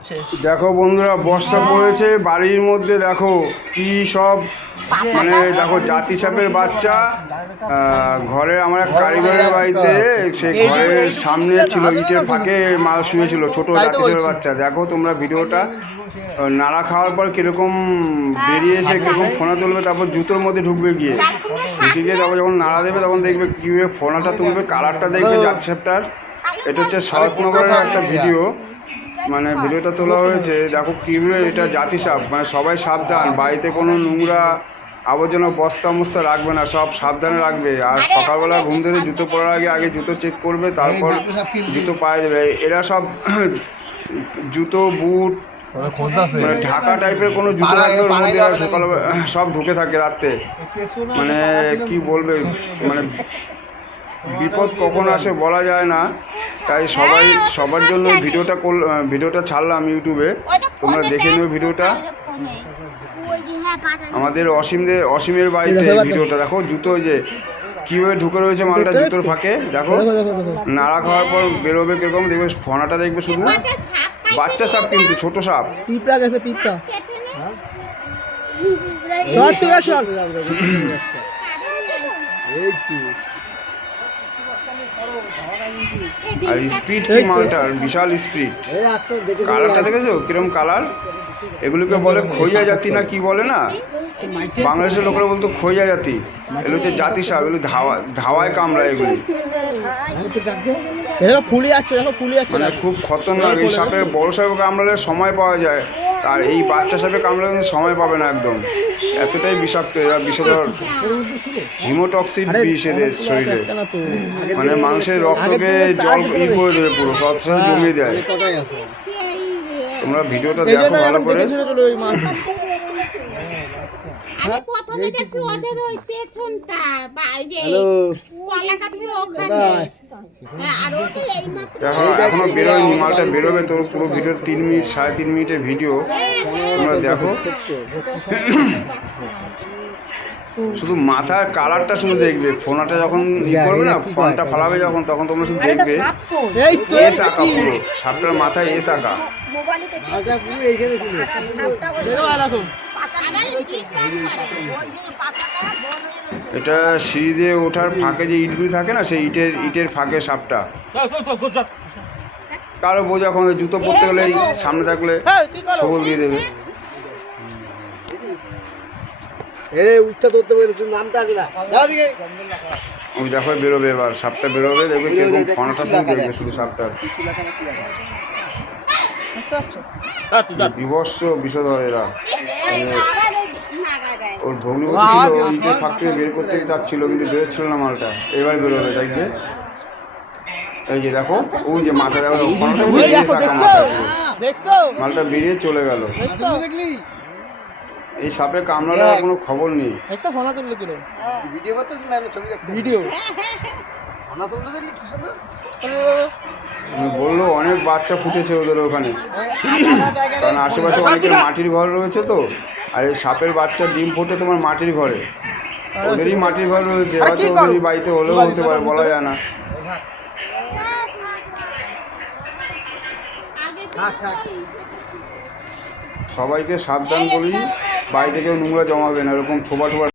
যাচ্ছে। দেখো বন্ধুরা, বর্ষা পড়েছে, বাড়ির মধ্যে দেখো কি সব, মানে দেখো জাতি সাপের বাচ্চা। ঘরে আমার এক কারিগরের বাড়িতে, সে ঘরের সামনে ছিল, ইটের ফাঁকে মাল শুয়েছিল, ছোট জাতি সাপের বাচ্চা। দেখো তোমরা ভিডিওটা, নাড়া খাওয়ার পর কিরকম বেরিয়েছে, কিরকম ফোনা তুলবে, তারপর জুতোর মধ্যে ঢুকবে গিয়ে, ঢুকে গিয়ে তারপর যখন নাড়া দেবে তখন দেখবে কীভাবে ফোনাটা তুলবে, কালারটা দেখবে জাতি সাপটার। এটা হচ্ছে শরৎনগরের একটা ভিডিও, মানে ভিডিওটা তোলা হয়েছে। দেখো কীভাবে এটা জাতি সাপ, মানে সবাই সাবধান, বাড়িতে কোনো নোংরা আবর্জনা বস্তা মস্তা রাখবে না, সব সাবধানে রাখবে। আর সকালবেলা ঘুম থেকে জুতো পরার আগে জুতো চেক করবে, তারপর জুতো পায়ে দেবে। এরা সব জুতো বুট মানে ঢাকা টাইপের কোনো জুতো থাকবে ওর মধ্যে, সকালবেলা সব ঢুকে থাকে রাত্রে। মানে কি বলবে, মানে বিপদ কখন আসে বলা যায় না। তাই সবার জন্য ভিডিওটা ছাড়লাম ইউটিউবে, তোমরা দেখে নিও ভিডিওটা। আমাদের অসীমের বাড়িতে ভিডিওটা দেখো, জুতো যে কীভাবে ঢুকে রয়েছে মালটা জুতোর ফাঁকে। দেখো নাড়া খাওয়ার পর বেরোবে কিরকম, দেখবে ফোনাটা দেখবে শুধু। বাচ্চা সাপ কিন্তু, ছোট সাপ। পিঁপড়া গেছে, পিঁপড়া। আর স্পিড কি মালটার, বিশাল স্পিড। কালারটা দেখেছো কিরম কালার? এগুলোকে বলে খইয়া জাতি না কি বলে না, বাংলাদেশের লোকেরা বলতো খইয়া জাতি। এগুলো হচ্ছে জাতি সাপ, এগুলো ধাওয়ায় কামড়ায়। এগুলি মানে খুব খতরনাক। এই সাপের বড় সাপে কামড়ালে সময় পাওয়া যায়, আর এই বাচ্চা সাপে কামড়ালে কিন্তু সময় পাবে না একদম, এতটাই বিষাক্ত। এরা বিষধর, হিমোটক্সিক বিষ এদের শরীরে, মানে মানুষের রক্তকে জল করে দেবে, পুরো সবসময় জমিয়ে দেয়। তোমরা ভিডিওটা দেখো ভালো করে। আমি প্রথমে দেখছি ওদের ওই পেছনটা বা এই যে কলা গাছের ওখানে, আর ওটা এই মাত্র দেখো এখনো বেরোয়নি, মালটা বেরোবে। তোর পুরো ভিডিও 3 মিনিট 3.5 মিনিটের ভিডিও, তোমরা দেখো। শুধু মাথার কালারটা শুধু দেখবে, ফোনাটা যখন করবে না, ফোনটা ফালাবে যখন, তখন তোমরা শুধু দেখবে এস আঁকা, পুরো সাপটার মাথায় এস আঁকা। এটা সিঁড়ি দিয়ে ওঠার ফাঁকে যে ইটগুলি থাকে না, সেই ইটের ফাঁকে সাপটা। কারো বোঝা, এখন জুতো পরতে গেলে সামনে থাকলে ছবল দিয়ে দেবে। আমি দেখো বেরোবে, এবার সাপটা বেরোবে, দেখবে কিরকম ফোনাটা শুধু দেখবে, শুধু সাপটার। বিভৎস বিষধর এরা। ওর ভগ্নিপতি ছিল, ইটের ফাঁক থেকে বের করতে চাচ্ছিল, কিন্তু বেরোচ্ছিল না মালটা। এবার বেরোবে, দেখবে। এই যে দেখো, ওই যে মাথা দেখো, মালটা বেরিয়ে চলে গেল। এই সাপে কামড়ালে আর কোনো খবর নেই। বললো অনেক বাচ্চা ফুটেছে ওদের ওখানে, কারণ আশেপাশে অনেকের মাটির ঘর রয়েছে তো। আর এই সাপের বাচ্চা ডিম ফোটে তোমার মাটির ঘরে, ওদেরই মাটির ঘর রয়েছে, হয়তো ওদেরই বাড়িতে হলেও হতে পারে, বলা যায় না। সবাইকে সাবধান করি, বাড়িতে কেউ নোংরা জমাবে না, এরকম ছোবা